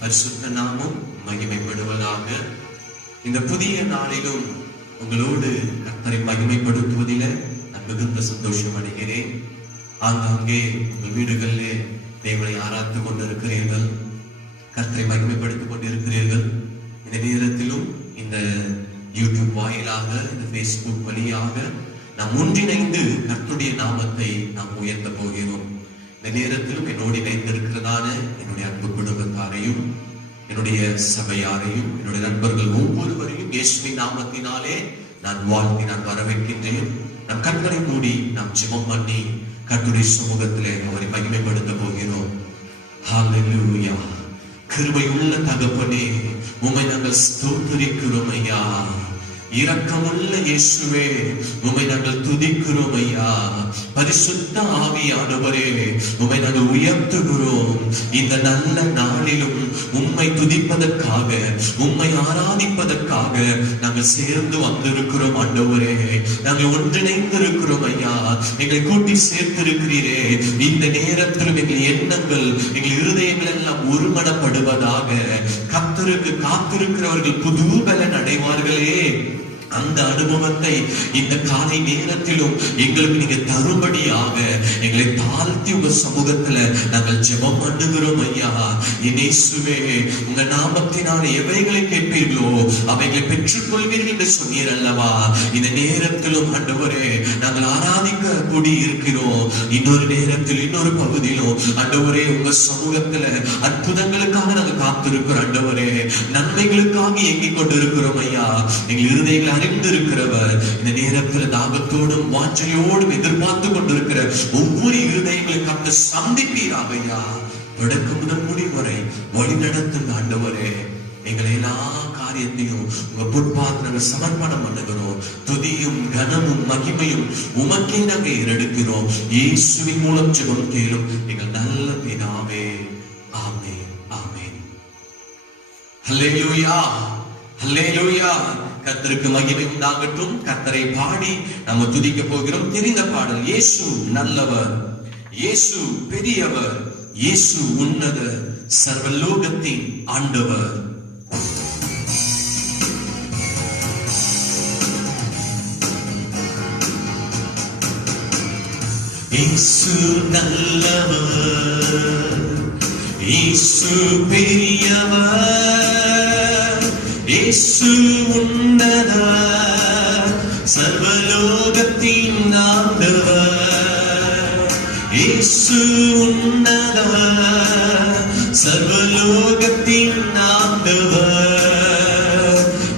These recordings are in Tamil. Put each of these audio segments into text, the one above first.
பரிசுத்த நாமம் மகிமைப்படுவதாக. இந்த புதிய நாளிலும் உங்களோடு கர்த்தரை மகிமைப்படுத்துவதில் நான் மிகுந்த சந்தோஷம் அடைகிறேன். ஆங்காங்கே உங்கள் வீடுகளிலே தேவனை ஆராய்ந்து கொண்டிருக்கிறீர்கள், கர்த்தரை மகிமைப்படுத்திக் கொண்டிருக்கிறீர்கள். இந்த நேரத்திலும் இந்த யூடியூப் வாயிலாக, இந்த பேஸ்புக் வழியாக நாம் ஒன்றிணைந்து கர்த்தருடைய நாமத்தை நாம் உயர்த்த போகிறோம். இந்த நேரத்திலும் என்னோடு இணைந்திருக்கிறதான என்னுடைய அன்பு குடும்பத்தாரையும், என்னுடைய சபையாரையும், என்னுடைய நண்பர்கள் ஒவ்வொருவரையும் இயேசுவின் நாமத்தினாலே நான் வாழ்த்தி நான் வரவேற்கின்றேன். நம் கண்களை மூடி நாம் ஜெபம் பண்ணி கர்த்தருடைய சமூகத்திலே அவரை மகிமைப்படுத்த போகிறோம். ஹல்லேலூயா. கிருபையுள்ள தகப்பனே, உம்மை நாங்கள் ஸ்தோத்திரிக்கிறோம் ஐயா. இரக்கமுள்ள இயேசுவே, உம்மை நாங்கள் துதிக்கிறோம் ஐயா. பரிசுத்த ஆவியானவரே, உம்மை நாங்கள் உயர்த்துகிறோம். இந்த நல்ல நாளிலும் உம்மை துதிப்பதற்காக, உம்மை ஆராதிப்பதற்காக நாங்கள் சேர்ந்து வந்திருக்கிறோம் ஆண்டவரே. நாங்கள் ஒன்றிணைந்திருக்கிறோம் ஐயா. எங்களை கூட்டி சேர்த்திருக்கிறீரே. இந்த நேரத்திலும் எங்கள் எண்ணங்கள், எங்கள் இருதயங்கள் எல்லாம் ஒருமனப்படுவதாக. கர்த்தருக்கு காத்திருக்கிறவர்கள் புது பலன் அடைவார்களே. அந்த அனுபவத்தை இந்த காலை நேரத்திலும் எங்களுக்கு நீங்க தரும்படியாக எங்களை தாழ்த்தி உங்க சமூகத்துல நாங்கள் ஜெபம் பண்ணுகிறோம் ஐயா. இயேசுவே, உங்க நாமத்தினால் எவைகளை கேட்பீர்களோ அவைகளை பெற்றுக் கொள்வீர்கள் என்று சொன்னீர் அல்லவா. இந்த நேரத்திலும் ஆண்டவரே நாங்கள் ஆராதிக்க கூடி இருக்கிறோம். இன்னொரு நேரத்தில், இன்னொரு பகுதியிலும் ஆண்டவரே உங்க சமூகத்துல அற்புதங்களுக்காக நாங்கள் காத்திருக்கிறோம் ஆண்டவரே. நன்மைகளுக்காக எங்கிக் கொண்டிருக்கிறோம் ஐயா. எங்கள் இருதயங்களை அறிந்திருக்கிறவர், இந்த நேரத்தில் தாகத்தோடும் வாஞ்சையோடும் எதிர்பார்த்து கொண்டிருக்கிற ஒவ்வொரு இருதயங்களை கண்டு சந்திப்பீராக ஐயா. தொடக்கம் முதல் முடிவு வரை வழி நடத்தும் ஆண்டவரே. எங்களை எல்லா காரியத்தையும் உங்க பொற்பாத்திரங்கள் சமர்ப்பணம் பண்ணுகிறோம். துதியும் கனமும் மகிமையும் உமக்கே நாங்கள் ஏறெடுக்கிறோம். இயேசுவின் மூலம் ஜெபம் கேளும் எங்கள் நல்ல பிதாவே. ஆமென், ஆமென். ஹல்லேலூயா, ஹல்லேலூயா. கர்த்தருக்கு மகிமை உண்டாகட்டும். கர்த்தரை பாடி நம்ம துதிக்க போகிறோம். தெரிந்த பாடல், இயேசு நல்லவர், இயேசு பெரியவர், இயேசு உன்னதர், சர்வலோகத்தின் ஆண்டவர். இயேசு நல்லவர், இயேசு பெரியவர், இயேசு உன்னதர், சர்வலோகத்தின் ஆண்டவர். இயேசு உன்னதர், சர்வலோகத்தின் ஆண்டவர்.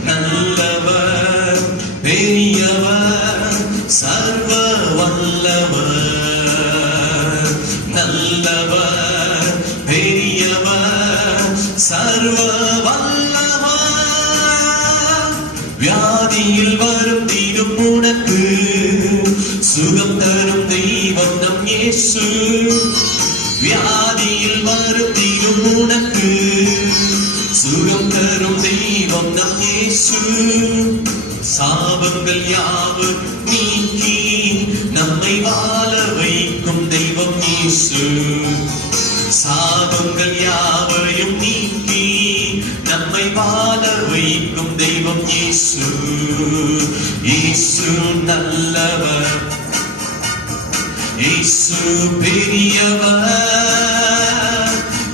நல்லவர், பெரியவர், சர்வ வல்லவர். நல்லவர், பெரியவர், சர்வ வியாதியில் வரும் தீரும் உனக்கு சுகம் தரும் தெய்வம் நம் இயேசு. வியாதியில் வரும் தீரும் உனக்கு சுகம் தரும் தெய்வம் நம் இயேசு. சாபங்கள் யாவும் நீக்கி நம்மை வாழ வைக்கும் தெய்வம் இயேசு. சாபங்கள் யாவையும் நீக்கி நம்மை வாழ வைக்கும் தெய்வம் இயேசு. இயேசு நல்லவர், இயேசு பெரியவர்,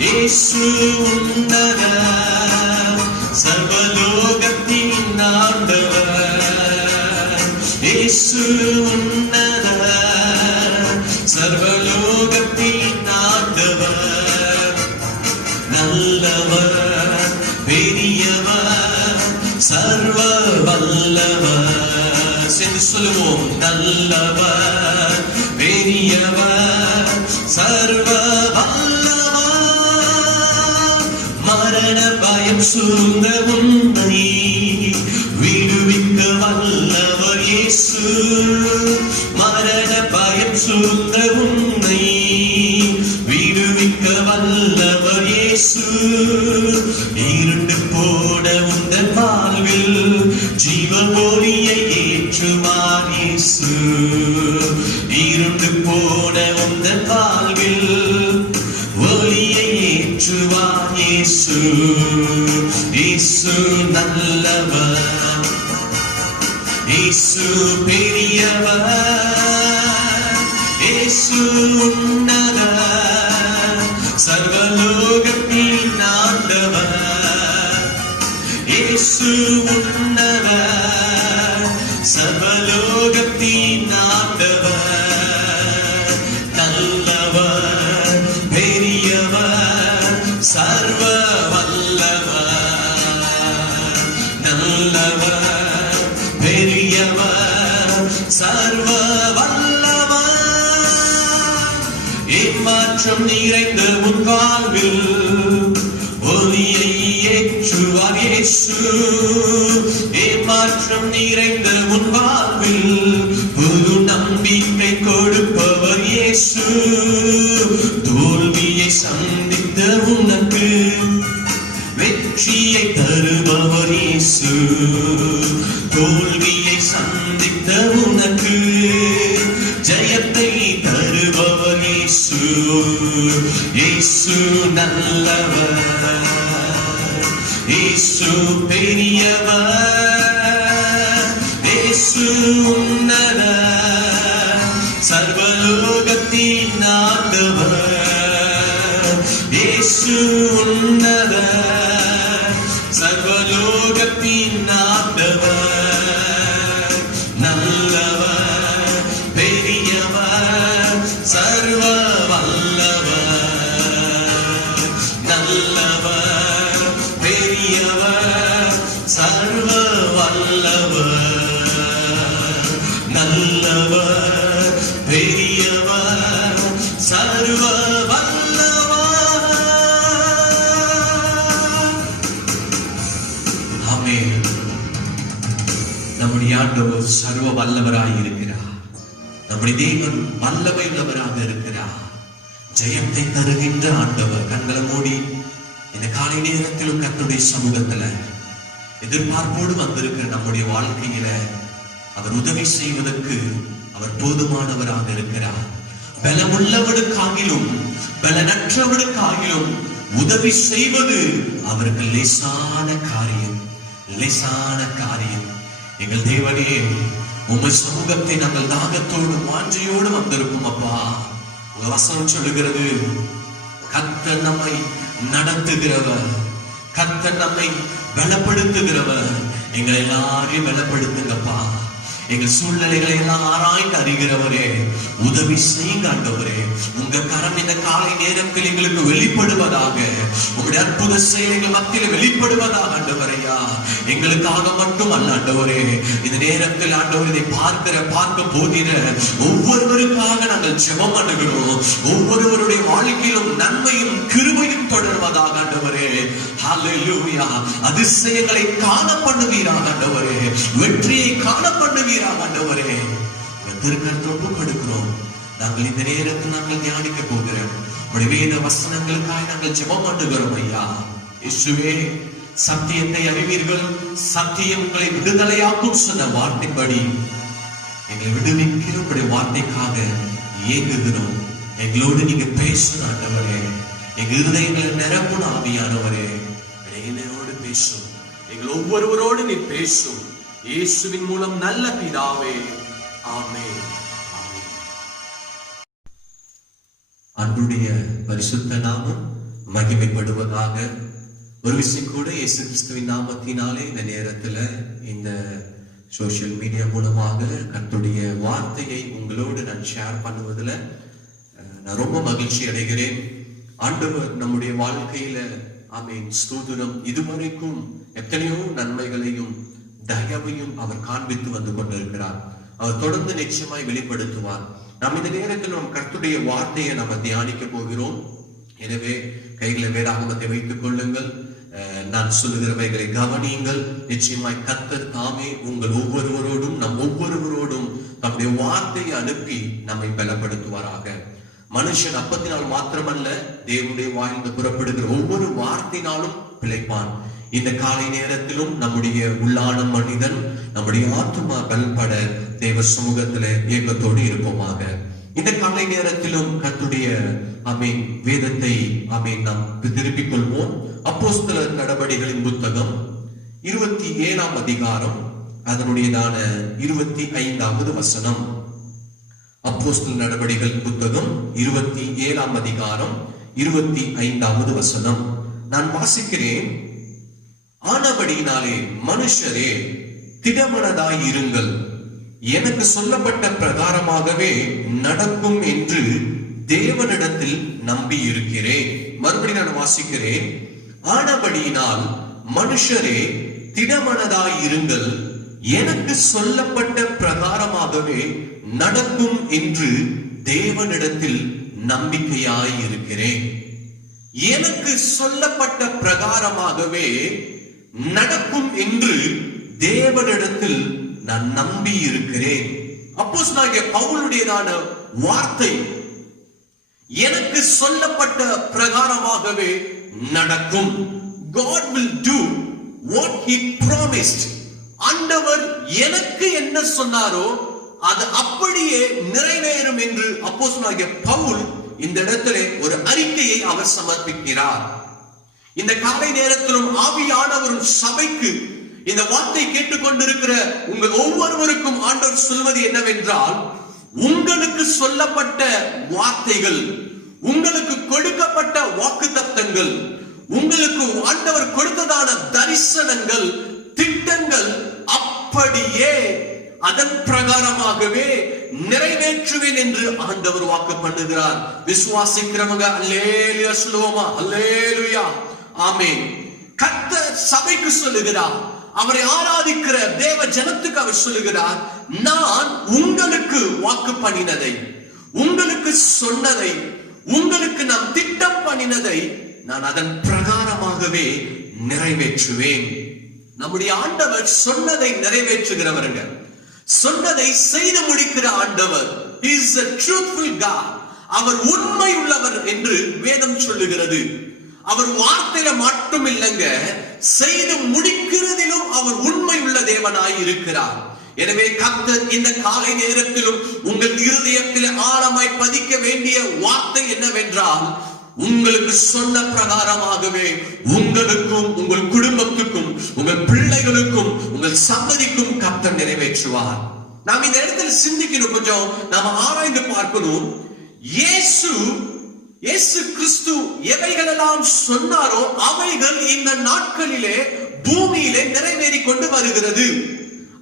இயேசு உன்னதர், சர்வலோகத்தின் ஆண்டவர். இயேசு உன்னதர், சர்வலோகத்தின் ஆண்டவர். நல்லவர், பெரியவர், சர்வ வல்லவர். சேர்ந்து சொல்லுவோம். நல்லவர், பெரியவர், சர்வ வல்லவர். மரண பயம் சூழ்ந்த உன்னை விடுவிக்க வல்லவர் இயேசு. மரண பயம் சூழ்ந்த உன்னை விடுவிக்க வல்லவர் இயேசு. இருண்டு போட உந்தன் வாழ்வில் ஜீவ ஒளியை ஏற்றுவார் இயேசு. இருண்டு போட உந்தன் வாழ்வில் ஒளியை ஏற்றுவார் இயேசு. இயேசு இயேசு நல்லவர், இயேசு பெரியவர், இயேசு உன்னதர், சர்வலோகத்தின் ஆண்டவர். இயேசு உன்னதர், சர்வலோகத்தின் ஆண்டவர். நல்லவர், பெரியவர், சர்வ வல்லவர். நல்லவர், பெரியவர், சர்வ வல்லவர். ஏமாற்றம் நிறைந்த உன் வாழ்வில் ஒளியை ஏற்றுவார் இயேசு. ஏமாற்றம் நிறைந்த உன் வாழ்வில் புது நம்பிக்கை கொடுப்பவர் இயேசு. தோல்வியை சந்தித்த உனக்கு வெற்றியை தருபவர் இயேசு. தோல்வியை சந்தித்த உனக்கு ஜெயத்தை தருபவர் இயேசு. இயேசு நல்லவர், இயேசு பெரியவர், இயேசு உன்னதர், சர்வலோகத்தின் ஆண்டவர். இயேசு உன்னதர், சர்வலோகத்தின் ஆண்டவர். நல்லவர், பெரியவர், சர்வ வல்லவர். நல்லவர், பெரியவர், சர்வ வல்லவர். நல்லவர், பெரியவர், சர்வ வல்லவர். ஆமென். நம்முடைய ஆண்டவர் சர்வ வல்லவராய் இருக்கிறார். நம்முடைய தேவன் வல்லமை உள்ளவராக இருக்கிறார். ஜெயத்தை தருகின்ற ஆண்டவர். கண்களை மூடி இந்த காலை நேரத்திலும் கர்த்தருடைய சமூகத்துல எதிர்பார்ப்போடு வந்திருக்கிற நம்முடைய வாழ்க்கையில அவர் உதவி செய்வதற்கு அவர் போதுமானவராக இருக்கிறார். பலமுள்ளவனுக்காகிலும் பலனற்றவனுக்காகிலும் உதவி செய்வது அவருக்கு லேசான காரியம், லேசான காரியம். எங்கள் தேவனே, உங்கள் சமூகத்தை நாங்கள் தாகத்தோடு வாஞ்சையோடு வந்திருக்கும் அப்பா. உங்க வசனம் சொல்லுகிறது, கர்த்தர் நம்மை நடத்துகிறவர், கர்த்தர் நம்மை பலப்படுத்துகிறவர். எங்களை எல்லாரையும் பலப்படுத்துங்கப்பா. எங்கள் சூழ்நிலைகளை எல்லாம் ஆராய்ந்து அறிகிறவரே, உதவி செய்யுங்க ஆண்டவரே. உங்க கரம் இந்த காலை நேரத்தில் எங்களுக்கு வெளிப்படுவதாக, உங்களுடைய அற்புத செயல்கள் மத்தியில் வெளிப்படுவதாக ஆண்டவரையா. எங்களுக்காக மட்டும் அல்ல ஆண்டவரே, இந்த நேரத்தில் ஆண்டவர் இதை பார்க்க போகிற ஒவ்வொருவருக்காக நாங்கள் ஜெபம் பண்ணுகிறோம். ஒவ்வொருவருடைய வாழ்க்கையிலும் நன்மையும் கிருபையும் தொடர்வதாக ஆண்டவரே. ஹல்லேலூயா. அதிசயங்களை காண பண்ணுவீராக ஆண்டவரே, வெற்றியை காண பண்ணுவீராக ஆண்டவரே. திருக்கரத்தில் ஒப்புக் கொடுக்கிறோம். நாங்கள் இந்த நேரத்தில் நாங்கள் தியானிக்க போகிறோம். உடைய வேத வசனங்களுக்காக நாங்கள் ஜெபம் பண்ணுகிறோம் ஐயா. இயேசுவே, சத்தியத்தை அறிவீர்கள், சத்தியம் உங்களை விடுதலையாக்கும் சொன்ன வார்த்தைப்படி எங்களை விடுவிக்கிற உடைய வார்த்தைக்காக ஏங்குகிறோம். எங்களோடு நீங்க பேசும் ஆண்டவரே. எங்க இருதயங்களை நிரப்புன ஆவியானவரே, எங்களோடு பேசும். எங்கள் ஒவ்வொருவரோடு நீ பேசும். இயேசுவின் மூலம் நல்ல பிதாவே, ஆமென். அன்புடைய பரிசுத்த நாமம் மகிமைப்படுவதாக. ஒரு விஷயம் கூட, இயேசு கிறிஸ்துவின் நாமத்தினாலே இந்த நேரத்துல இந்த சோசியல் மீடியா மூலமாக கர்த்தருடைய வார்த்தையை உங்களோடு நான் ஷேர் பண்ணுவதில் நான் ரொம்ப மகிழ்ச்சி அடைகிறேன். ஆண்டவர் நம்முடைய வாழ்க்கையில ஆமென் ஸ்தோத்திரம் இதுவரைக்கும் எத்தனையோ நன்மைகளையும் தயவையும் அவர் காண்பித்து வந்து கொண்டிருக்கிறார். அவர் தொடர்ந்து நிச்சயமாய் வெளிப்படுத்துவார். நாம் இந்த நேரத்தில் நம் கர்த்தருடைய வார்த்தையை நம்ம தியானிக்க போகிறோம். எனவே கைகளை வேதாகமத்தை வைத்துக் கொள்ளுங்கள். நான் சொல்லுகிறவைகளை கவனியுங்கள். நிச்சயமாய் கர்த்தர் தாமே உங்கள் ஒவ்வொருவரோடும் நம் ஒவ்வொருவரோடும் நம்முடைய வார்த்தையை அனுப்பி நம்மை பலப்படுத்துவாராக. மனுஷன் அப்பத்தினால் மாத்திரமல்ல, தேவனுடைய வாயிலிருந்து புறப்படுகிற ஒவ்வொரு வார்த்தையினாலும் பிழைப்பான். இந்த காலை நேரத்திலும் நம்முடைய உள்ளான மனிதன், நம்முடைய ஆத்துமா பலப்பட தேவ சமூகத்துல ஏக்கத்தோடு இருப்போமாக. இந்த காலை நேரத்திலும் கர்த்தருடைய ஆமென் வேதத்தை ஆமென் நாம் திருப்பிக் கொள்வோம். அப்போஸ்தலர் நடபடிகளின் புத்தகம் 27ஆம் அதிகாரம் அதனுடையதான 25வது வசனம். அப்போஸ்தலர் நடபடிகள் புத்தகம் 27ஆம் அதிகாரம் 25வது வசனம். நான் வாசிக்கிறேன். ஆனபடியினாலே மனுஷரே திடமனதாய் இருங்கள், எனக்கு சொல்லப்பட்ட பிரகாரமாகவே நடக்கும் என்று தேவனிடத்தில் நம்பி இருக்கிறேன். மறுபடியும் நான் வாசிக்கிறேன். ஆனபடியினால் மனுஷரே திடமனதாய் இருங்கள், எனக்கு சொல்லப்பட்ட பிரகாரமாகவே நடக்கும் என்று தேவனிடத்தில் நம்பிக்கையாய் இருக்கிறேன். எனக்கு சொல்லப்பட்ட பிரகாரமாகவே நடக்கும் என்று தேவனிடத்தில் நான் நம்பி இருக்கிறேன். அப்போஸ்தலனாகிய பவுலுடையதான வார்த்தை, எனக்கு சொல்லப்பட்ட பிரகாரமாகவே நடக்கும். God will do what he promised. ஆண்டவர் எனக்கு என்ன சொன்னாரோ அது அப்படியே நிறைவேறும் என்று அப்போஸ்தலனாகிய பவுல் இந்த இடத்திலே ஒரு அறிக்கையை அவர் சமர்ப்பிக்கிறார். இந்த காலை நேரத்திலும் ஆவியானவரும் சபைக்கு இந்த வார்த்தை கேட்டுக்கொண்டிருக்கிற உங்கள் ஒவ்வொருவருக்கும் ஆண்டவர் சொல்வது என்னவென்றால், உங்களுக்கு சொல்லப்பட்ட வார்த்தைகள், உங்களுக்கு கொடுக்கப்பட்ட வாக்குத்தத்தங்கள், உங்களுக்கு ஆண்டவர் கொடுத்ததான தரிசனங்கள், திட்டங்கள் அப்படியே அதன் பிரகாரமாகவே நிறைவேற்றுவேன் என்று ஆண்டவர் வாக்கு பண்ணுகிறார். விசுவாசிக்கிறவங்க அல்லேலூயா சொல்லுவோமா? அல்லேலூயா, ஆமென். கர்த்தர் சபைக்கு சொல்லுகிறார், அவரை ஆராதிக்கிற தேவ ஜனத்துக்கு அவர் சொல்லுகிறார், நான் உங்களுக்கு வாக்கு பண்ணினதை, உங்களுக்கு சொன்னதை, உங்களுக்கு நாம் திட்டம் பண்ணினதை நான் அதன் பிரகாரமாகவே நிறைவேற்றுவேன். நம்முடைய ஆண்டவர் சொன்னதை நிறைவேற்றுகிறவருங்க, சொன்னதை செய்து முடிக்கிற ஆண்டவர். He is a truthful God. அவர் உண்மை உள்ளவர் என்று வேதம் சொல்லுகிறது. அவர் வார்த்தையில மட்டும் இல்லைங்க, செய்து முடிக்கிறதிலும் அவர் உண்மை உள்ள தேவனாய் இருக்கிறார். எனவே கர்த்தர் இந்த காலை நேரத்திலும் உங்கள் இருதயத்தில் ஆழமாய் பதிக்க வேண்டிய வார்த்தை என்னவென்றால், உங்களுக்கு சொன்ன பிரகாரமாகவே உங்களுக்கும் உங்கள் குடும்பத்துக்கும் உங்கள் பிள்ளைகளுக்கும் உங்கள் சந்ததிக்கும் கர்த்தர் நிறைவேற்றுவார். நாம் இந்த இடத்தில் சிந்திக்கணும், கொஞ்சம் நாம ஆராய்ந்து பார்க்கணும். இயேசு கிறிஸ்து எவைகளெல்லாம் சொன்னாரோ அவைகள் இந்த நாட்களிலே பூமியிலே நிறைவேறி கொண்டு வருகிறது.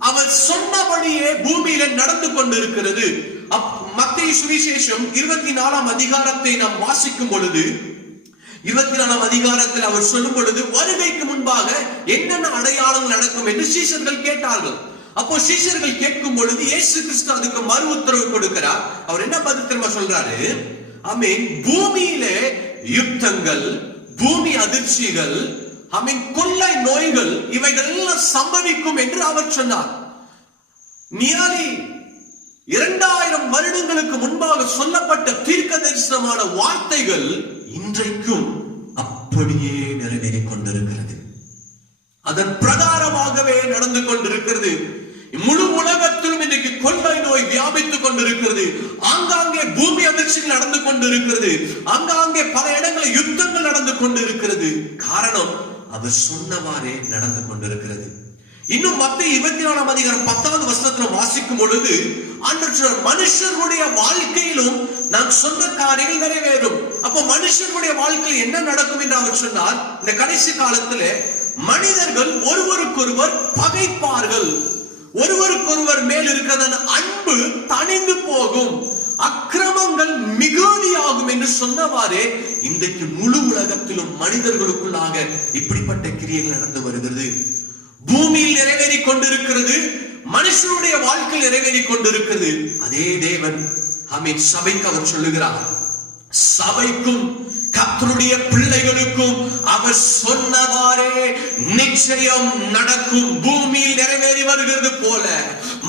அவர் சொன்னபடியே பூமியிலே நடந்து கொண்டிருக்கிறது. மத்தேயு சுவிசேஷம் 24ஆம் அதிகாரத்தை நாம் வாசிக்கும் பொழுது, 24ஆம் அதிகாரத்தில் அவர் சொல்லும் பொழுது, வருகைக்கு முன்பாக என்னென்ன அடையாளங்கள் நடக்கும் என்று சீஷர்கள் கேட்டார்கள். அப்போ சீஷர்கள் கேட்கும் பொழுது இயேசு கிறிஸ்து அதுக்கு மறு உத்தரவு கொடுக்கிறார். அவர் என்ன பதில் திரும்ப சொல்றாரு? ஆமென். பூமியிலே யுத்தங்கள், பூமி அதிர்ச்சிகள், ஆமென், கொள்ளை நோய்கள் இவைகள் எல்லாம் சம்பவிக்கும் என்று அவர் சொன்னார். நியாரி 2000 வருடங்களுக்கு முன்பாக சொல்லப்பட்ட தீர்க்க தரிசனமான வார்த்தைகள் இன்றைக்கும் அப்படியே நிறைவேறிக் கொண்டிருக்கிறது. அதன் பிரகாரமாகவே நடந்து கொண்டிருக்கிறது. முழு உலகத்திலும் இன்னைக்கு கொள்ளை நோய் வியாபித்துக் கொண்டிருக்கிறது. ஆங்காங்கே பூமி அதிர்ச்சிகள் நடந்து கொண்டிருக்கிறது. ஆங்காங்கே பல இடங்களில் யுத்தங்கள் நடந்து கொண்டிருக்கிறது. காரணம், அவர் சொன்னவாறே நடந்து கொண்டிருக்கிறது. இன்னும் மத்தேயு 24ஆம் அதிகாரம் 10வது வசனத்துல வாசிக்கும் பொழுது ஆண்டவர் மனுஷர்களுடைய வாழ்க்கையிலும் நான் சொன்ன காரியங்கள் நிறைவேறும். அப்போ மனுஷர்களுடைய வாழ்க்கையில் என்ன நடக்கும் என்று அவர் சொன்னார், இந்த கடைசி காலத்திலே மனிதர்கள் ஒருவருக்கொருவர் பகைப்பார்கள், ஒருவருக்கொருவர் மேல் இருக்கிற அன்பு தணிந்து போகும், அக்கிரமங்கள் மிகுதியாகும் என்று சொன்னவாறே இன்றைக்கு முழு உலகத்திலும் மனிதர்களுக்குள்ளாக இப்படிப்பட்ட கிரியைகள் நடந்து வருகிறது. பூமியில் நிறைவேறி கொண்டிருக்கிறது, மனுஷனுடைய வாழ்க்கையில் நிறைவேறி கொண்டிருக்கிறது. அதே தேவன் ஆமென் சபைக்கு அவர் சொல்லுகிறார், சபைக்கும் கர்த்தருடைய பிள்ளைகளுக்கும் அவர் சொன்னவாறே நிச்சயம் நடக்கும். பூமியில் நிறைவேறி வருகிறது போல,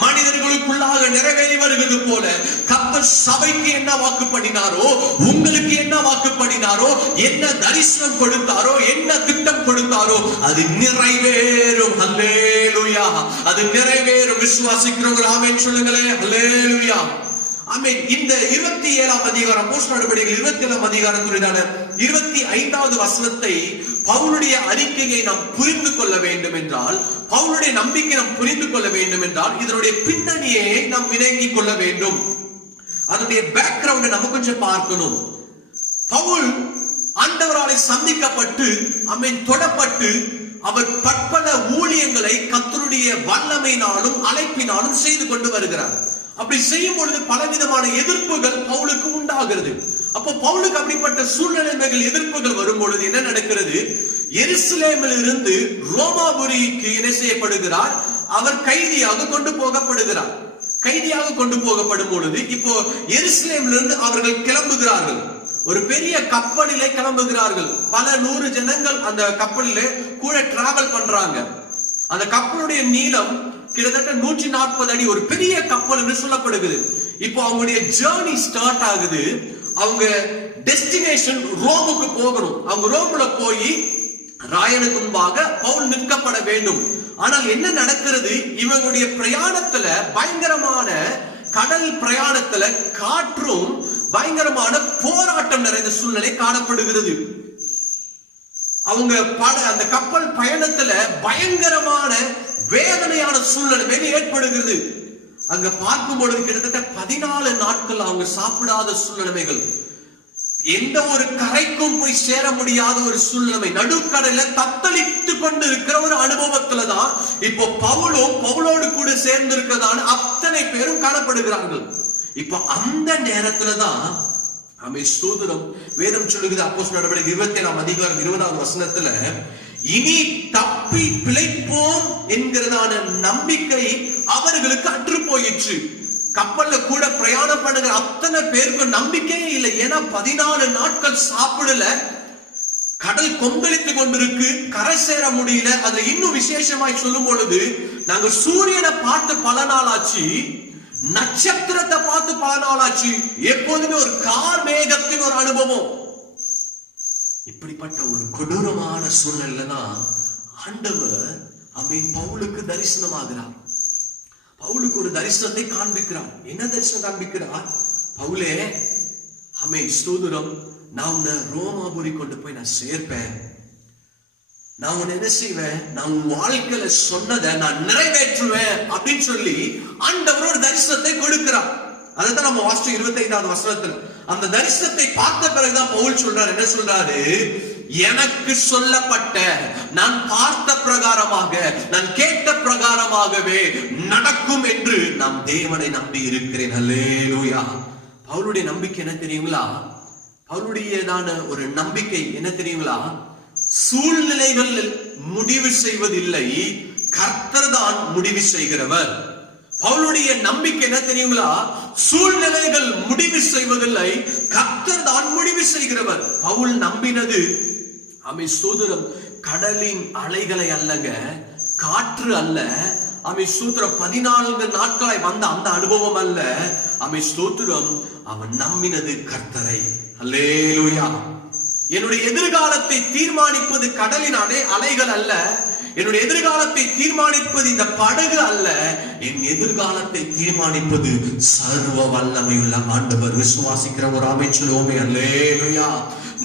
மனிதர்களுக்குள்ளாக நிறைவேறி வருகிறது போல, கர்த்தர் சபைக்கு என்ன வாக்கு பண்ணினாரோ, உங்களுக்கு என்ன வாக்கு பண்ணினாரோ, என்ன தரிசனம் கொடுத்தாரோ, என்ன திட்டம் கொடுத்தாரோ அது நிறைவேறும். அல்லேலூயா, அது நிறைவேறும். விசுவாசிக்கிறவங்க ஆமென் சொல்லுங்களே. அல்லேலூயா. ஆமென். இந்த 27ஆம் அதிகாரம் அப்போஸ்தலர் நடவடிக்கைகள் 27ஆம் அதிகாரத்துடையதான 25வது வசனத்தை பவுலுடைய அறிக்கையை நாம் புரிந்து கொள்ள வேண்டும் என்றால், பவுலுடைய நம்பிக்கை நாம் புரிந்து கொள்ள வேண்டும் என்றால், இதனுடைய பின்னணியை நாம் விளங்கிக் கொள்ள வேண்டும். அதனுடைய பேக்ரவுண்டை நம்ம கொஞ்சம் பார்க்கணும். பவுல் ஆண்டவராலே சந்திக்கப்பட்டு ஆமென் தொடப்பட்டு அவர் பற்பல ஊழியங்களை கர்த்தருடைய வல்லமையினாலும் அழைப்பினாலும் செய்து கொண்டு வருகிறார். அப்படி செய்யும் பொழுது பலவிதமான எதிர்ப்புகள் பவுலுக்கு உண்டாகிறது. அப்போ பவுலுக்கு அப்படிப்பட்ட சூழ்நிலைகள் எதிர்ப்புகள் வரும் பொழுது என்ன நடக்கிறது? எருசலேமில் இருந்து ரோமாபுரிக்கு என்ன செய்யப்படுகிறார்? அவர் கைதியாக கொண்டு போகப்படுகிறார். கைதியாக கொண்டு போகப்படும் பொழுது இப்போ எருசலேமிலிருந்து அவர்கள் கிளம்புகிறார்கள். ஒரு பெரிய கப்பலிலே கிளம்புகிறார்கள். பல 100 ஜனங்கள் அந்த கப்பலிலே கூட டிராவல் பண்றாங்க. அந்த கப்பலுடைய நீளம் கிட்டத்தட்ட 140 அடி, ஒரு பெரிய கப்பல் என்று சொல்லப்படுகிறது. இப்போ அவங்களுடைய ஜர்னி ஸ்டார்ட் ஆகுது. அவங்க டெஸ்டினேஷன் ரோமுக்கு போகணும். அவங்க ரோம்ல போய் ராயனுக்கு முன்பாக பவுல் நிற்கப்பட வேண்டும். ஆனால் என்ன நடக்கிறது? இவங்களுடைய பிரயாணத்துல பயங்கரமான கடல் பிரயாணத்துல காற்றும் பயங்கரமான போராட்டம் நிறைந்த சூழ்நிலை காணப்படுகிறது. அவங்க அந்த கப்பல் பயணத்துல பயங்கரமான வேதனையான சூழ்நிலை ஏற்படுகிறது. அங்க பார்க்கும் பொழுது கிட்டத்தட்ட 14 நாட்கள் அவங்க சாப்பிடாத சூழ்நிலைகள், எந்த ஒரு கரைக்கும் போய் சேர முடியாத ஒரு சூழ்நிலை, நடுக்கடல தத்தளித்து கொண்டு இருக்கிற ஒரு அனுபவத்துலதான் இப்போ பவுலோடு கூட சேர்ந்து இருக்கிறதான அத்தனை பேரும் காணப்படுகிறார்கள். இப்போ அந்த நேரத்துலதான் ஸ்தோத்திரம் வேதம் சொல்லுகிறது. அப்போஸ்தலர் நடவடிக்கை 27ஆம் அதிகாரம் 20வது வசனத்துல, இனி தப்பி பிழைப்போம் என்கிறதான நம்பிக்கை அவர்களுக்கு அற்று போயிற்று. கப்பல்ல கூட பிரயாணம் பண்ணுகிற அத்தனை பேருக்கு நம்பிக்கையே இல்லை. ஏன்னா 14 நாட்கள் சாப்பிடல, கடல் கொந்தளித்து கொண்டிருக்கு, கரை சேர முடியல. அதுல இன்னும் விசேஷமாய் சொல்லும் பொழுது, நாங்க சூரியனை பார்த்து பல நாள் ஆச்சு, நட்சத்திரத்தை பார்த்து பல நாள் ஆச்சு, எப்போதுமே ஒரு கார் மேகத்தின் ஒரு அனுபவம். இப்படிப்பட்ட ஒரு கொடூரமான சூழ்நிலை தான் ஆண்டவர் பவுலுக்கு தரிசனமாகிறார். பவுலுக்கு ஒரு தரிசனத்தை காண்பிக்கிறார். என்ன தரிசனம் காண்பிக்கிறார்? பவுலே ஸ்தோத்திரம், நான் உன்னை ரோமாபுரி கொண்டு போய் நான் சேர்ப்பேன். நான் உன்னை என்ன செய்வேன்? நான் உன் வாழ்க்கையில சொன்னதை நான் நிறைவேற்றுவேன் அப்படின்னு சொல்லி ஆண்டவர் ஒரு தரிசனத்தை கொடுக்கிறார். அதைத்தான் நம்ம வாசிச்சோம் 25வது வசனத்துல. அந்த தரிசனத்தை பார்த்த பிறகுதான் பவுல் சொல்றாரு. என்ன சொல்றாரு? எனக்கு சொல்லப்பட்ட, நான் பார்த்த பிரகாரமாக, நான் கேட்ட பிரகாரமாகவே நடக்கும் என்று நாம் தேவனை நம்பி இருக்கிறேன். அல்லேலூயா. பவுலுடைய நம்பிக்கை என்ன தெரியுங்களா? பவுலுடையதான ஒரு நம்பிக்கை என்ன தெரியுங்களா? சூழ்நிலைகள் முடிவு செய்வதில்லை, கர்த்தர் தான் முடிவு செய்கிறவர். பவுலுடைய நம்பிக்கை என்ன தெரியுங்களா? சூழ்நிலைகள் முடிவு செய்வதில்லை, கர்த்தர் தான் முடிவு செய்கிறவர். பவுல் நம்பினது ஸ்தோத்திரம் கடலின் அலைகளை அல்லங்க, காற்று அல்ல. ஸ்தோத்திரம் 14 நாட்களாய் வந்த அந்த அனுபவம் அல்ல. ஸ்தோத்திரம் அவன் நம்பினது கர்த்தரை. அல்லேலூயா. என்னுடைய எதிர்காலத்தை தீர்மானிப்பது கடலின் அலைகள் அல்ல. என்னுடைய எதிர்காலத்தை தீர்மானிப்பது இந்த படகு அல்ல. என் எதிர்காலத்தை தீர்மானிப்பது சர்வ வல்லமையுள்ள ஆண்டவர். விசுவாசிக்கிற ஒரு ஆமென் சொல்லுவோமே. அல்லேலூயா.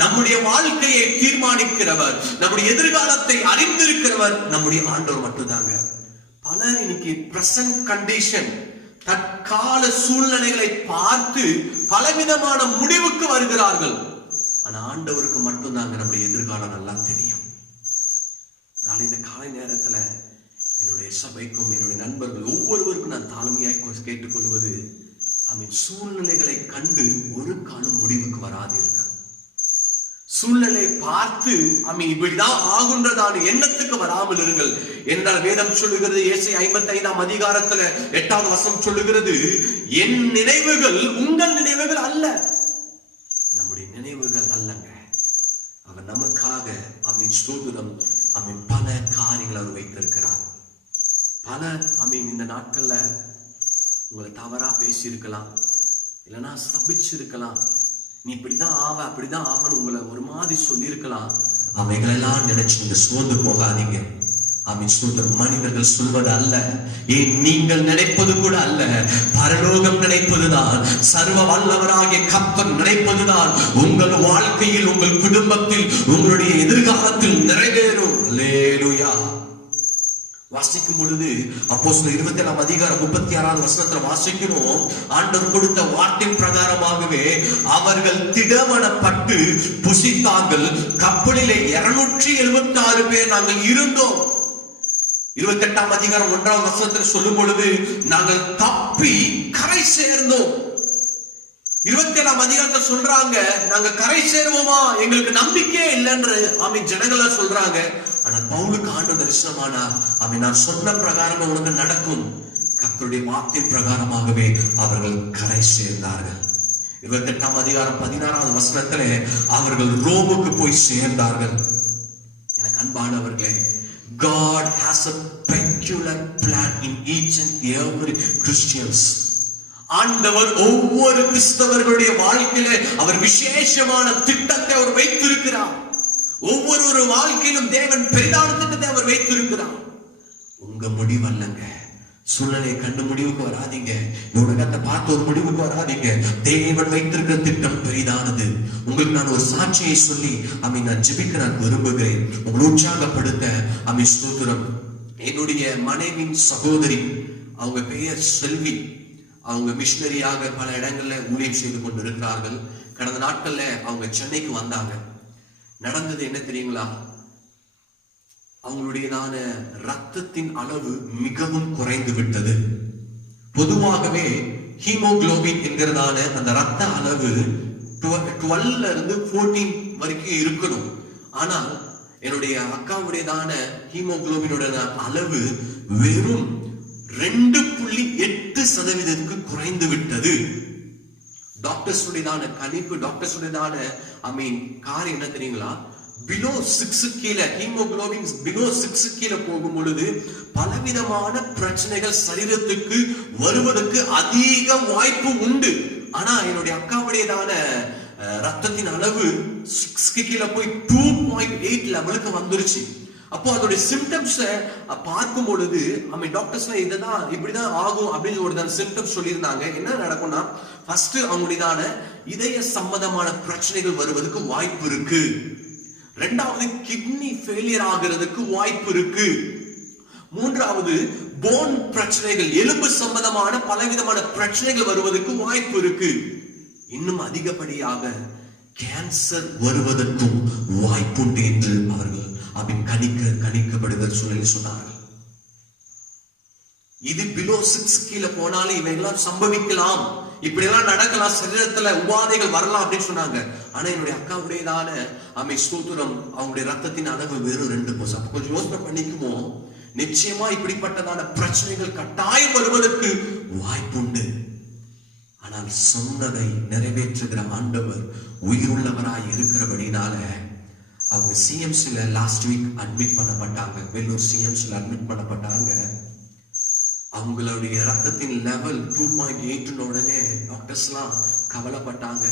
நம்முடைய வாழ்க்கையை தீர்மானிக்கிறவர், நம்முடைய எதிர்காலத்தை அறிந்திருக்கிறவர் நம்முடைய ஆண்டவர் மட்டும்தாங்க. பலர் இன்னைக்கு பிரசன்ட் கண்டிஷன், தற்கால சூழ்நிலைகளை பார்த்து பலவிதமான முடிவுக்கு வருகிறார்கள். ஆனா ஆண்டவருக்கு மட்டும்தாங்க நம்முடைய எதிர்காலம் நல்லா தெரியும். நான் இந்த காலை நேரத்துல என்னுடைய சபைக்கும் என்னுடைய நண்பர்கள் ஒவ்வொருவருக்கும் நான் தாழ்மையாய் கேட்டுக்கொள்வது, சூழ்நிலைகளை கண்டு ஒரு காலம் முடிவுக்கு வராதீர்கள். சூழ்நிலை பார்த்து இப்படிதான் ஆகுன்றதான எண்ணத்துக்கு வராமல் இருங்கள் என்றால் வேதம் சொல்லுகிறது. ஏசாயா 55ஆம் அதிகாரத்துல 8வது வசனம் சொல்லுகிறது, என் நினைவுகள் உங்கள் நினைவுகள் அல்ல. நம்முடைய நினைவுகள் அல்லங்க. அவர் நமக்காக ஸ்தோத்திரம் பல காரியங்கள் அவர் வைத்திருக்கிறார். பலர் இந்த நாட்கள்ல உங்களை தவறா பேசி இருக்கலாம், இல்லைன்னா ஸ்தபிச்சிருக்கலாம். நீ இப்படிதான் ஆவ, அப்படிதான் ஆவன்னு உங்களை ஒரு மாதிரி சொல்லி இருக்கலாம். அவைகளெல்லாம் நினைச்சு நீங்க சோர்ந்து போகாதீங்க. ஆமென் ஸ்தோத்திரம். மனிதர்கள் சொல்வது அல்ல, ஏன் நீங்கள் நினைப்பது கூட அல்ல, பரலோகம் நினைப்பதுதான், சர்வ வல்லவராகிய கர்த்தர் நினைப்பதுதான் உங்கள் வாழ்க்கையில், உங்கள் குடும்பத்தில், உங்களுடைய எதிர்காலத்தில் நிறைவேறும். அல்லேலூயா. வாசிக்கும் பொழுது அப்போஸ்தலர் 27 அதிகாரம் 36வது வசனத்துல வாசிக்கிறோம், ஆண்டவர் கொடுத்த வார்த்தையின் பிரகாரமாகவே அவர்கள் திடமனப்பட்டு புசித்தார்கள். கப்பலிலே 276 பேர் நாங்கள் இருந்தோம். 28ஆம் அதிகாரம் 1வது வசனத்தில் சொல்லும் பொழுது நாங்கள் தப்பி கரை சேர்ந்தோம். 27ஆம் அதிகாரத்தில் சொல்றாங்க, நாங்க கரை சேருவோமா, எங்களுக்கு நம்பிக்கையே இல்லைன்னு ஆமென் ஜனங்களா சொல்றாங்க. ஆனா பவுலுக்கு ஆண்டவர் தரிசனமானார். ஆமென், நான் சொன்ன பிரகாரமே உனக்கு நடக்கும். கர்த்தருடைய வார்த்தையின் பிரகாரமாகவே அவர்கள் கரை சேர்ந்தார்கள். 28ஆம் அதிகாரம் 16வது வசனத்திலே அவர்கள் ரோமுக்கு போய் சேர்ந்தார்கள். எனக்கு அன்பானவர்களே, God has a peculiar plan in each and every Christians. ஆண்டவர் ஒவ்வொரு கிறிஸ்தவர்களுடைய வாழ்க்கையிலே அவர் விசேஷமான திட்டத்தை அவர் வைத்திருக்கிறார். ஒவ்வொரு வாழ்க்கையிலும் தேவன் பெரிதான திட்டத்தை அவர் வைத்திருக்கிறார். உங்க முடிவு அல்லங்க, சூழ்நிலை கண்டு முடிவுக்கு வராதீங்க, உலகத்தை பார்த்து ஒரு முடிவுக்கு வராதீங்க. தேவன் வைத்திருக்கிற திட்டம் பெரிதானது. உங்களுக்கு நான் ஒரு சாட்சியை சொல்லி நான் ஜெபிக்க நான் விரும்புகிறேன், உங்களை உற்சாகப்படுத்த. ஸ்தோத்திரம். என்னுடைய மனைவியின் சகோதரி, அவங்க பெயர் செல்வி. அவங்க மிஷனரியாக பல இடங்கள்ல ஊழியம் செய்து கொண்டு இருக்கிறார்கள். கடந்த நாட்கள்ல அவங்க சென்னைக்கு வந்தாங்க. நடந்தது என்ன தெரியுங்களா? அவங்களுடையதான ரத்தத்தின் அளவு மிகவும் குறைந்து விட்டது. பொதுவாகவே ஹீமோகுளோபின் என்கிறதான அந்த ரத்த அளவு 12 இருந்து 14 வரைக்கும் இருக்கணும். ஆனால் என்னுடைய அக்காவுடையதான ஹீமோகுளோபினோட அளவு வெறும் 2.8% குறைந்து விட்டது. டாக்டர்ஸ் உடையதான கணிப்பு, டாக்டர்ஸ் உடையதான காரியம் என்ன தெரியுங்களா? பிலோ 6 கீழே, ஹீமோகுளோபின் பிலோ 6 கீழே போகும் பொழுது பலவிதமான பிரச்சனைகள் சரீரத்துக்கு வருவதற்கு அதிக வாய்ப்பு உண்டு. ஆனா என்னுடைய அக்காவுடையதான ரத்தத்தின் அளவு 6 கீழே போய் 2.8 லெவலுக்கு வந்துருச்சு. அப்போ அதோட சிம்டம்ஸ் பார்க்கும் பொழுது டாக்டர்ஸ் இதுதான் இப்படிதான் ஆகும் அப்படின்னு ஒரு சிம்டம்ஸ் சொல்லியிருந்தாங்க. என்ன நடக்கும்னா, ஃபர்ஸ்ட் அவங்களுடையதான இதய சம்பந்தமான பிரச்சனைகள் வருவதற்கு வாய்ப்பு இருக்கு. ரெண்டாவது கிட்னி ஃபெயிலியர் ஆகிறதுக்கு வாய்ப்பு இருக்கு. மூன்றாவது போன் பிரச்சனைகள், எலும்பு சம்பந்தமான பலவிதமான பிரச்சனைகள் வருவதற்கு வாய்ப்பு இருக்கு. இன்னும் அதிகப்படியாக கேன்சர் வருவதற்கும் வாய்ப்புண்டு என்று அவர்கள் கணிக்கப்படுகிற சூழலில் சொன்னார்கள். இது பிலோ 6 கீழே போனாலும் இவைகளாம் சம்பவிக்கலாம், இப்படி எல்லாம் நடக்கலாம், சரீரத்துல உபாதைகள் வரலாம் அப்படின்னு சொன்னாங்க. ஆனா என்னுடைய அக்காவுடையதான ஸ்தோத்திரம், அவங்களுடைய ரத்தத்தின் அளவு வெறும் 2%. அப்ப கொஞ்சம் யோசனை பண்ணிக்குமோ, நிச்சயமா இப்படிப்பட்டதான பிரச்சனைகள் கட்டாயம் வருவதற்கு வாய்ப்புண்டு. ஆனால் சொன்னதை நிறைவேற்றுகிற ஆண்டவர் உயிருள்ளவராய் இருக்கிறபடினால அவங்க சிஎம்சில லாஸ்ட் வீக் அட்மிட் பண்ணப்பட்டாங்க. வெள்ளூர் சிஎம்சில அட்மிட் பண்ணப்பட்டாங்க. அவங்களுடைய ரத்தத்தின் லெவல் 2.8 உடனே டாக்டர்ஸ் எல்லாம் கவலைப்பட்டாங்க.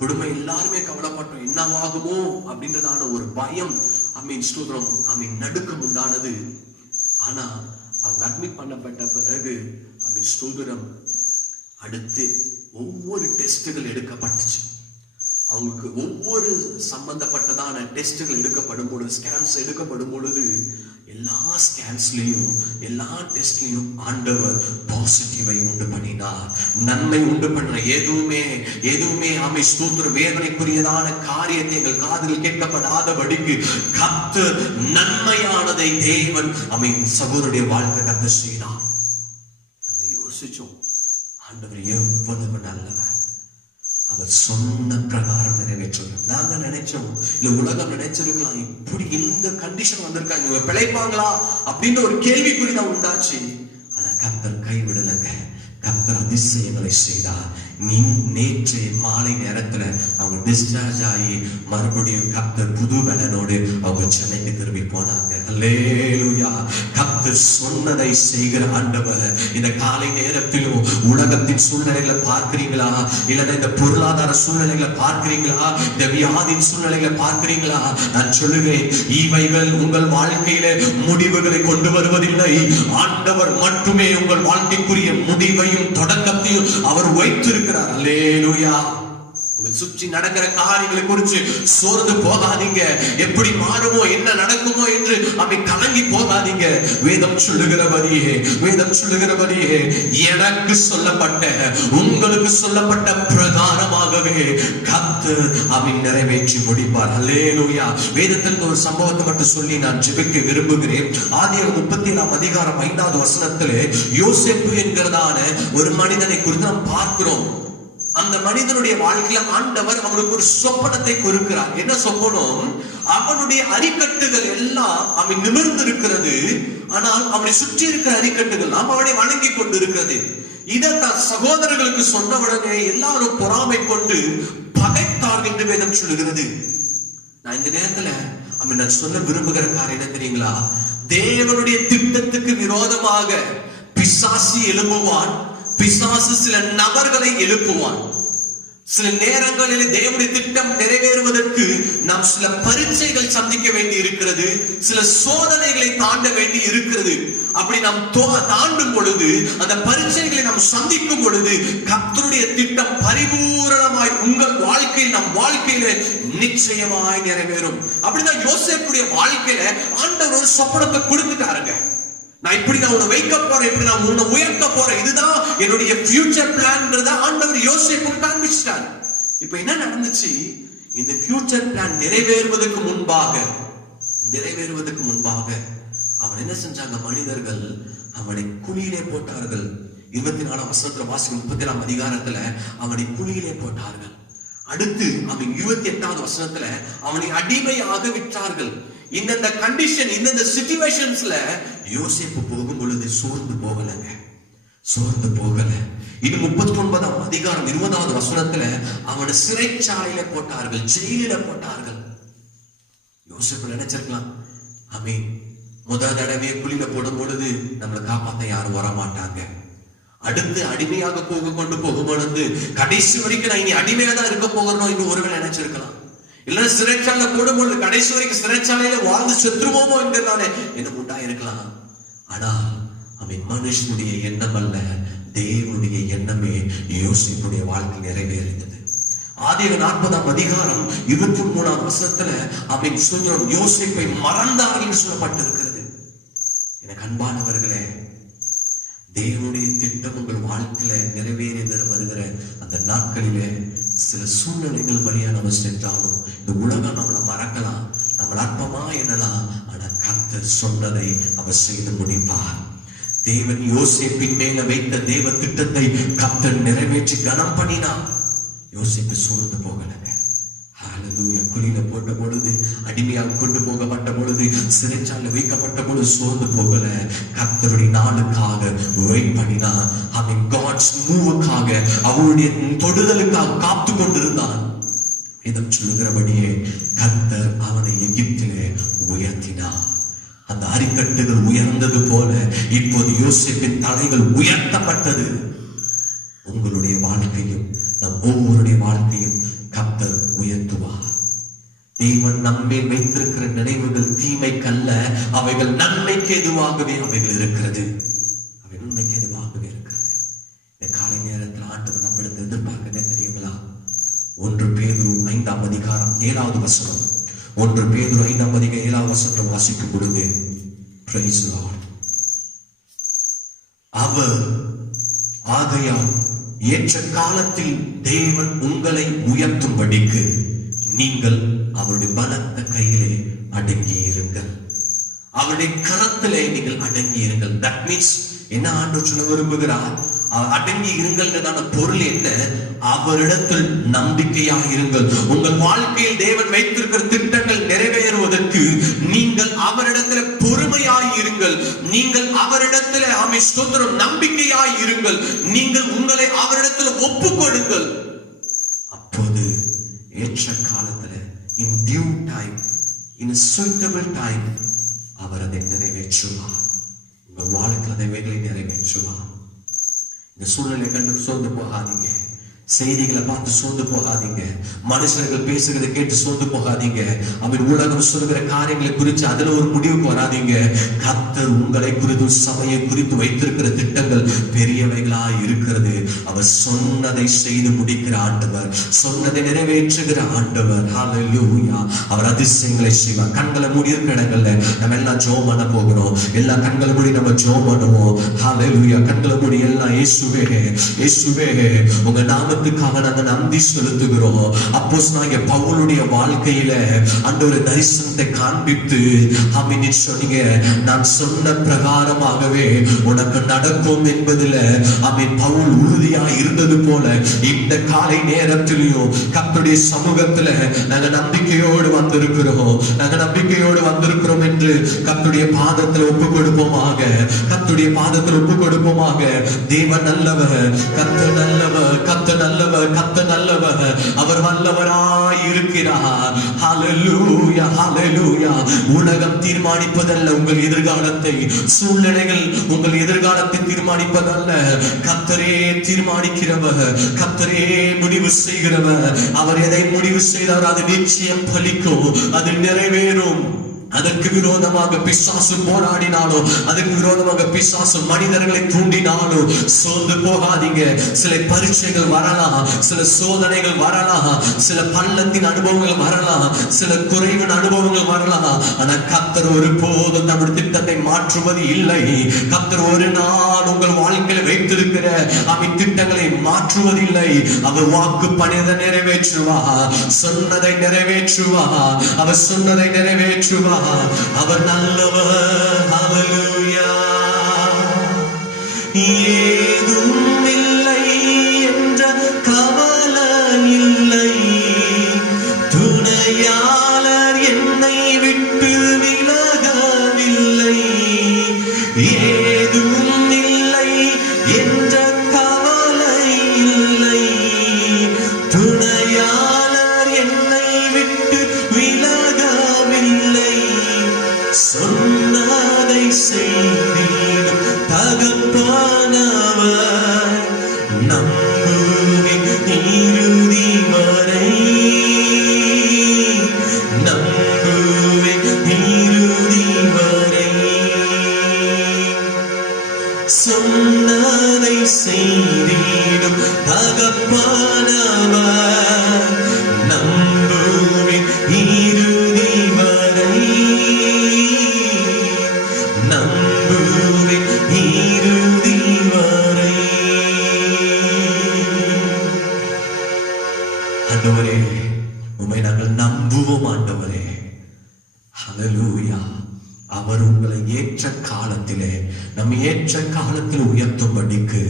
குடும்பம் எல்லாருமே கவலைப்பட்டோம், என்னவாகுமோ அப்படின்றதான ஒரு பயம், ஸ்தோத்திரம், நடுக்கம் உண்டானது. ஆனா அவங்க அட்மிட் பண்ணப்பட்ட பிறகு ஸ்தோத்திரம், அடுத்து ஒவ்வொரு டெஸ்டுகள் எடுக்கப்பட்டுச்சு. அவங்களுக்கு ஒவ்வொரு சம்பந்தப்பட்டதான டெஸ்டுகள் எடுக்கப்படும் பொழுது, ஸ்கேன்ஸ் எடுக்கப்படும் பொழுது, எல்லா ஸ்கேன்ஸ்லயும் எல்லா டெஸ்ட்லயும் ஆண்டவர் பாசிட்டிவை உண்டு பண்ணினார், நன்மை உண்டு பண்ண. எதுவுமே ஸ்தோத்திரம், வேதனைக்குரியதான காரியத்தை எங்கள் காதில் கேட்கப்படாதபடிக்கு கர்த்தர் நன்மையானதை தேவன் சகோதரருடைய வாழ்க்கை கர்த்தர் செய்தார். நாங்க யோசிச்சோம், ஆண்டவர் எவ்வளவு நல்லவர், அவர் சொன்ன பிரகாரம் நிறைவேற்றுவார். நாங்க நினைச்சோம், இல்ல உலகம் நினைச்சிருக்கலாம், இப்படி இந்த கண்டிஷன் வந்திருக்காங்க, இவங்க பிழைப்பாங்களா அப்படின்னு ஒரு கேள்விக்குறிதான் உண்டாச்சு. ஆனா கர்த்தர் கைவிடலங்க, கர்த்தர் அதிசயங்களை செய்தார். நேற்று மாலை நேரத்துல அவங்க டிஸ்சார்ஜ் ஆகி மறுபடியும் கர்த்தர் புது பலனோடு அவங்க சென்னைக்கு திரும்பி போனாங்க. அல்லேலூயா. கர்த்தர் சொன்னதை செய்கிற ஆண்டவர். இந்த காலை நேரத்திலும் உலகத்தின் சூழ்நிலைகளை பார்க்கிறீங்களா, இல்லைன்னா இந்த பொருளாதார சூழ்நிலைகளை பார்க்கிறீங்களா, இந்த வியாதியின் சூழ்நிலைகளை பார்க்கிறீங்களா? நான் சொல்லுவேன், இவைகள் உங்கள் வாழ்க்கையில முடிவுகளை கொண்டு வருவதில்லை. ஆண்டவர் மட்டுமே உங்கள் வாழ்க்கைக்குரிய முடிவையும் தொடக்கத்தையும் அவர் வைத்திருக்கிறார். அல்லேலூயா. உங்கள் சுற்றி நடக்கிற காரியங்களை குறித்து சோர்ந்து போகாதீங்க. எப்படி மாறுமோ, என்ன நடக்குமோ என்று அவை கலங்கி போகாதீங்க. வேதம் சொல்லுகிறபடியே எனக்கு சொல்லப்பட்ட, உங்களுக்கு சொல்லப்பட்ட பிரகாரமாகவே கர்த்தர் அவை நிறைவேற்றி முடிப்பார். அல்லேலூயா. வேதத்தில் ஒரு சம்பவத்தை மட்டும் சொல்லி நான் ஜெபிக்க விரும்புகிறேன். ஆதியாகமம் 37ஆம் அதிகாரம் 5வது வசனத்திலே யோசேப்பு என்கிறதான ஒரு மனிதனை குறித்து நாம் பார்க்கிறோம். அந்த மனிதனுடைய வாழ்க்கையில ஆண்டவர் அவனுக்கு ஒரு சொப்பனத்தை கொடுக்கிறார். என்ன சொப்பனம்? அவனுடைய அரிக்கட்டுகள் எல்லாம் அவன் நிமிர்ந்து இருக்கிறது. ஆனால் அவனை சுற்றி இருக்கிற அரிக்கட்டுகள் அவனை வணங்கி கொண்டு இருக்கிறது. இதை தன் சகோதரர்களுக்கு சொன்னவுடனே எல்லாரும் பொறாமை கொண்டு பகைத்தார் என்று வேதம் சொல்லுகிறது. நான் இந்த நேரத்துல நான் சொல்ல விரும்புகிற காரியம் என்ன தெரியுங்களா? தேவனுடைய திட்டத்துக்கு விரோதமாக பிசாசு எழும்புவான். பிசாசு சில நபர்களை எழுப்புவான். சில நேரங்களில் தேவனுடைய திட்டம் நிறைவேறுவதற்கு நாம் சில பரீட்சைகள் சந்திக்க வேண்டி இருக்கிறது, சில சோதனைகளை தாண்ட வேண்டி இருக்கிறது. அப்படி நாம் தாண்டும் பொழுது, அந்த பரீட்சைகளை நாம் சந்திக்கும் பொழுது, கர்த்தருடைய திட்டம் பரிபூரணமாய் உங்கள் வாழ்க்கையில், நம் வாழ்க்கையில நிச்சயமாய் நிறைவேறும். அப்படிதான் யோசேப்புடைய வாழ்க்கையில ஆண்டவர் ஒரு சொப்பனத்தை கொடுத்துட்டாருங்க. நான் இப்படி நான் உன்னை வைக்க போறேன், இப்படி நான் உன்னை உயர்த்த போறேன், இதுதான் என்னுடைய ஃபியூச்சர் பிளான்ன்றத ஆண்டவர் யோசேப்புக்கு காண்பிச்சிட்டார். இப்ப என்ன நடந்துச்சு? இந்த ஃபியூச்சர் பிளான் நிறைவேறுவதற்கு முன்பாக அவன் என்ன செஞ்சாங்க? மனிதர்கள் அவனை குழியிலே போட்டார்கள். 24ஆம் வசனத்துல வாசிக்கும் 37ஆம் அதிகாரத்துல அவனை குழியிலே போட்டார்கள். அடுத்து அவன் 28வது வசனத்துல அவனை அடிமையாக விற்றார்கள். இந்த கண்டிஷன், இந்த சிச்சுவேஷன்ஸ்ல யோசேப்பு போகும் பொழுது சோர்ந்து போகல. இன்னும் 39ஆம் அதிகாரம் 20வது வசனத்துல அவனை சிறைச்சாலையில போட்டார்கள், ஜெயில போட்டார்கள். யோசேப்பு நினைச்சிருக்கலாம், முதல் தடவையே குழியில போடும் பொழுது நம்மளை காப்பாத்த யாரும் வர மாட்டாங்க. அடுத்து அடிமையாக கொண்டு போகும் பொழுது கடைசி வரைக்கும் நான் இனி அடிமையா தான் இருக்க போகிறோம் என்று ஒருவேளை நினைச்சிருக்கலாம். இல்ல சிறைச்சாலை போடும்போது கடைசி வரைக்கும் சிறைச்சாலையில வாழ்ந்து செத்துருவோமோ என்கிறதானே என்ன உண்டாயிருக்கலாம். ஆனால் அவன் மனுஷனுடைய எண்ணம் அல்ல, தேவனுடைய எண்ணமே யோசேப்புடைய வாழ்க்கை நிறைவேறியது. ஆதியாகமம் 40ஆம் அதிகாரம் 23ஆம் வசனத்துல அவன் சொல்றான், யோசேப்பை மறந்தார்கள் என்று சொல்லப்பட்டிருக்கிறது. எனக்கு அன்பானவர்களே, தேவனுடைய திட்டம் உங்கள் வாழ்க்கையில நிறைவேறி வருகிற அந்த நாட்களிலே சில சூழ்நிலைகள் வழியா நம்ம சென்றாலும் இந்த உலகம் நம்மளை மறக்கலாம், நம்மள அற்பமா என்னலாம். ஆனா கர்த்தர் சொன்னதை அவர் செய்து முடிப்பார். தேவன் யோசேப்பின் மேல வைத்த தேவ திட்டத்தை கர்த்தர் நிறைவேற்றி கனம் பண்ணினார். யோசேப்பு சோர்ந்து போகலங்க. ஹல்லேலூயா. குழியில போட்ட பொழுது, அடிமையாக கொண்டு போகப்பட்ட பொழுது, சிறைச்சாலையில் வைக்கப்பட்ட பொழுது சோர்ந்து போகல. கர்த்தருடைய நாளுக்காக வெயிட் பண்ணினா. அவன் காட்ஸ் மூவுக்காக, அவருடைய தொடுதலுக்காக காத்து கொண்டிருந்தான். இதம் சொல்லுகிறபடியே கர்த்தர் அவனை எகிப்திலே உயர்த்தினார். அந்த அரிக்கட்டுகள் உயர்ந்தது போல இப்போது யோசேப்பின் தலைகள் உயர்த்தப்பட்டது. உங்களுடைய வாழ்க்கையும் நம் ஒவ்வொருடைய வாழ்க்கையும் கர்த்தர் உயர்த்துவார். தேவன் நம்மேல் வைத்திருக்கிற நினைவுகள் தீமைக்கல்ல, அவைகள் நன்மைக்கு எதுவாகவே அவைகள் இருக்கிறது. அவை நன்மைக்கு எதுவாகவே இருக்கிறது. இந்த காலை நேரத்தில் ஆண்டவர் நம்மிடத்தில் எதிர்பார்க்க தெரியுங்களா? 1 பேதுரு 5ஆம் அதிகாரம் 7வது வசனம். 1 பேதுரு 5ஆம் அதிகாரம் 7வது வசனத்தை வாசிக்கும் பொழுது, Praise the Lord. அவர் ஆகையால் ஏற்ற காலத்தில் தேவன் உங்களை உயர்த்தும்படிக்கு நீங்கள் அவருடைய பலத்த கையிலே அடங்கி இருங்கள். அவருடைய கரத்திலே நீங்கள் அடங்கி இருங்கள். தட் மீன்ஸ் என்ன ஆண்டவர் சொல்ல விரும்புகிறார்? அடங்கி இருங்கள் பொருள் என்ன? அவரிடத்தில் நம்பிக்கையாக இருங்கள். உங்கள் வாழ்க்கையில் தேவன் வைத்திருக்கிற திட்டங்கள் நிறைவேறுவதற்கு நீங்கள் அவரிடத்தில் பொறுமையாய் இருங்கள். இருங்கள். நீங்கள் அவரிடத்தில் ஆமென் ஸ்தோத்திரம் நம்பிக்கையாய் இருங்கள். நீங்கள் உங்களை அவரிடத்தில் ஒப்புக்கொடுங்கள். அப்போது ஏற்ற காலத்துல in due time, in a suitable time அவர் அதை நிறைவேற்றுவார். உங்க வாழ்க்கையில் அதை வேலை நிறைவேற்றுவார். இந்த சூழ்நிலை கண்டு சோர்ந்து போகாதீங்க. செய்திகளை பார்த்து சோர்ந்து போகாதீங்க. மனுஷர்கள் பேசுகிறத கேட்டு சோர்ந்து போகாதீங்க. அவன் உலகம் சொல்லுகிற காரியங்களை குறித்து அதுல ஒரு முடிவுக்கு வராதீங்க. கர்த்தர் உங்களை குறித்து சபையை குறித்து வைத்திருக்கிற திட்டங்கள் பெரியவைகளா இருக்கிறது. அவர் சொன்னதை செய்து முடிக்கிற ஆண்டவர், சொன்னதை நிறைவேற்றுகிற ஆண்டவர். ஹல்லேலூயா. அவர் அதிசயங்களை செய்வார். கண்களை மூடி இருக்கிற இடங்கள்ல நம்ம எல்லாம் ஜெபம் பண்ண போகிறோம். எல்லா கண்களை மூடி நம்ம ஜெபம் பண்ணுவோம். ஹல்லேலூயா. கண்களை மூடி எல்லாம் இயேசுவே இயேசுவே உங்க நாமத்துக்காக நாங்கள் நன்றி செலுத்துகிறோம். அப்போஸ்தலனாகிய பவுலுடைய வாழ்க்கையில ஆண்டவரே தரிசனத்தை காண்பித்து ஆமென் சொன்னீங்க, நான் சொன்ன பிரகாரமாகவே உனக்கு நடக்கும் என்பதில் ஆமென் பவுல் உறுதியா இருந்தது போல இந்த காலை நேரத்திலையும் கர்த்தருடைய சமூகத்துல நாங்க நம்பிக்கையோடு வந்திருக்கிறோம். நாங்க நம்பிக்கையோடு வந்திருக்கிறோம் என்று கர்த்தருடைய பாதத்தில் ஒப்பு கொடுப்போமாக. கர்த்தருடைய பாதத்தில் ஒப்பு கொடுப்போமாக. தேவன் நல்லவர், கர்த்தர் நல்லவர், கர்த்தர் நல்லவர், கர்த்தர் நல்லவர். அவர் வல்லவராய் இருக்கிறார். ஹல்லேலூயா ஹல்லேலூயா. உலகம் தீர்மானிப்பதல்ல உங்கள் எதிர்காலத்தை, சூழ்நிலைகள் உங்கள் எதிர்காலத்தை தீர்மானிப்பதல்ல. கர்த்தரே தீர்மானிக்கிறவர், கர்த்தரே முடிவு செய்கிறவர். அவர் எதை முடிவு செய்தார் அது நிச்சயம் பலிக்கும், அது நிறைவேறும். அதற்கு விரோதமாக பிசாசு போராடினாலோ, அதற்கு விரோதமாக பிசாசு மனிதர்களை தூண்டினாலோ சோர்ந்து போகாதீங்க. சில பரீட்சைகள் வரலாம், சில சோதனைகள் வரலாம், சில பள்ளத்தின் அனுபவங்கள் வரலாம், சில குறைவின் அனுபவங்கள் வரலாம். ஆனா கர்த்தர் ஒருபோதும் தம்முடைய திட்டத்தை மாற்றுவது இல்லை. கர்த்தர் ஒரு நாள் உங்கள் வாழ்க்கையில் வைத்திருக்கிற அவன் திட்டங்களை மாற்றுவதில்லை. அவர் வாக்கு பணிதை நிறைவேற்றுவார், சொன்னதை நிறைவேற்றுவார், அவர் சொன்னதை நிறைவேற்றுவார். அவர் நல்லவர். ஹல்லேலூயா. ஏதும் இல்லை என்ற கவலை இல்லை, துணையாளர் என்னை விட்டு விலகவில்லை. ஏதும் இல்லை என்ற கவலை இல்லை, துணையாளர் என்னை விட்டு விலகவில்லை. சொன்னதை செய்திடும் தகப்பனவர், நம்புவேன் இறுதி வரை, நம்புவேன் இறுதி வரை. சொன்னதை செய்திடும் தகப்பனவர், நம்புவேன் இறுதி வரை, நம்புவேன் இறுதி வரை. ஆண்டவரே உம்மை நாங்கள் நம்புவோம். ஆண்டவரே ஹல்லேலூயா. அவர் உங்களை ஏற்ற காலத்திலே நம்ம ஏற்ற காலத்தில் உயர்த்தும்படிக்கு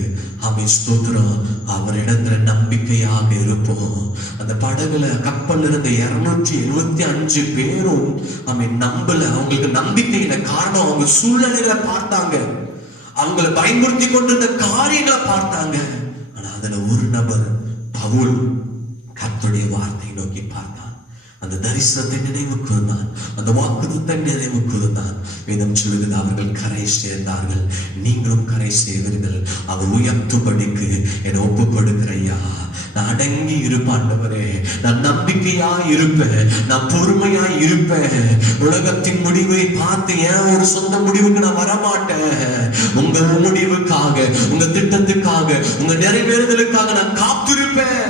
ஆமென் ஸ்தோத்திரம். அவரிடத்துல நம்பிக்கையாக இருப்போம். அந்த படகுல கப்பல் இருந்த 275 பேரும் ஆமென் நம்பல. அவங்களுக்கு நம்பிக்கையில காரணம் அவங்க சூழ்நிலைகளை பார்த்தாங்க, அவங்களை பயன்படுத்தி கொண்டிருந்த காரியங்களை பார்த்தாங்க. ஆனா அதுல ஒரு நபர் பவுல் கர்த்தருடைய வார்த்தையை நோக்கி பார்த்தான். அந்த தரிசனத்தை நினைவு கூர்ந்தான், அந்த வாக்குத்தத்தை நினைவு கூர்ந்தான். வேதம் சொல்லுகிறது அவர்கள் கரை சேர்ந்தார்கள். நீங்களும் கரை சேர்வீர்கள். அவர் உயர்த்தும்படிக்கு என்னை ஒப்பு கொடுக்கிறையா. நான் அடங்கி இருப்பேன் ஆண்டவரே, நான் நம்பிக்கையா இருப்பேன், நான் பொறுமையா இருப்பேன். உலகத்தின் முடிவை பார்த்து ஏன் ஒரு சொந்த முடிவுக்கு நான் வரமாட்டேன். உங்க முடிவுக்காக, உங்க திட்டத்துக்காக, உங்க நிறைவேறுதலுக்காக நான் காத்திருப்பேன்.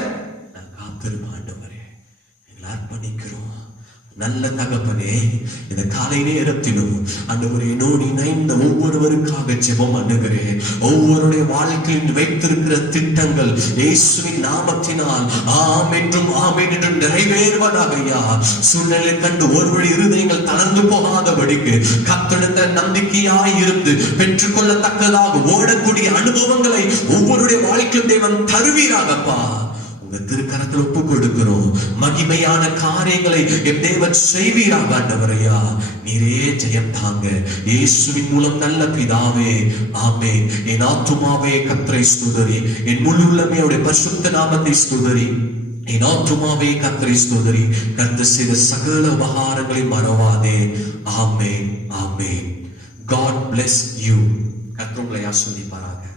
நான் காத்திருப்பேன் ஆண்டவரே. எங்களை அர்ப்பணிக்கிறோம். நல்ல தகப்பனே, இந்த காலை நேரத்திலும் ஆண்டவரே என்னோடு இணைந்த ஒவ்வொருவருக்காக ஜெபம் பண்ணுகிறேன். ஒவ்வொருடைய வாழ்க்கையில் வைத்திருக்கிற திட்டங்கள் இயேசுவின் நாமத்தினால் ஆம் என்றும் ஆமென் என்றும் நிறைவேறுவதாக. ஐயா, சூழ்நிலை கண்டு ஒருவழி இருதயங்கள் தளர்ந்து போகாதபடிக்கு கர்த்தரிடத்தை நம்பிக்கையாய் இருந்து பெற்றுக்கொள்ளத்தக்கதாக ஓடக்கூடிய அனுபவங்களை ஒவ்வொருடைய வாழ்க்கையில் தேவன் தருவீராகப்பா. உங்க திருக்கரத்தில் ஒப்பு கொடுக்கிறோம். மகிமையான காரியங்களை என் தேவன் செய்வீராக ஆண்டவரையா. நீரே ஜெயம் தாங்க. இயேசுவின் மூலம் நல்ல பிதாவே, ஆமென். என் ஆத்துமாவே கர்த்தரை ஸ்தோத்திரி, என் முழு உள்ளமே அவருடைய பரிசுத்த நாமத்தை ஸ்தோத்திரி. என் ஆத்துமாவே கர்த்தரை ஸ்தோத்திரி, கர்த்தர் செய்த சகல உபகாரங்களை மறவாதே. ஆமென், ஆமென். God bless you. கர்த்தர் உங்களை ஆசீர்வதிப்பாராக.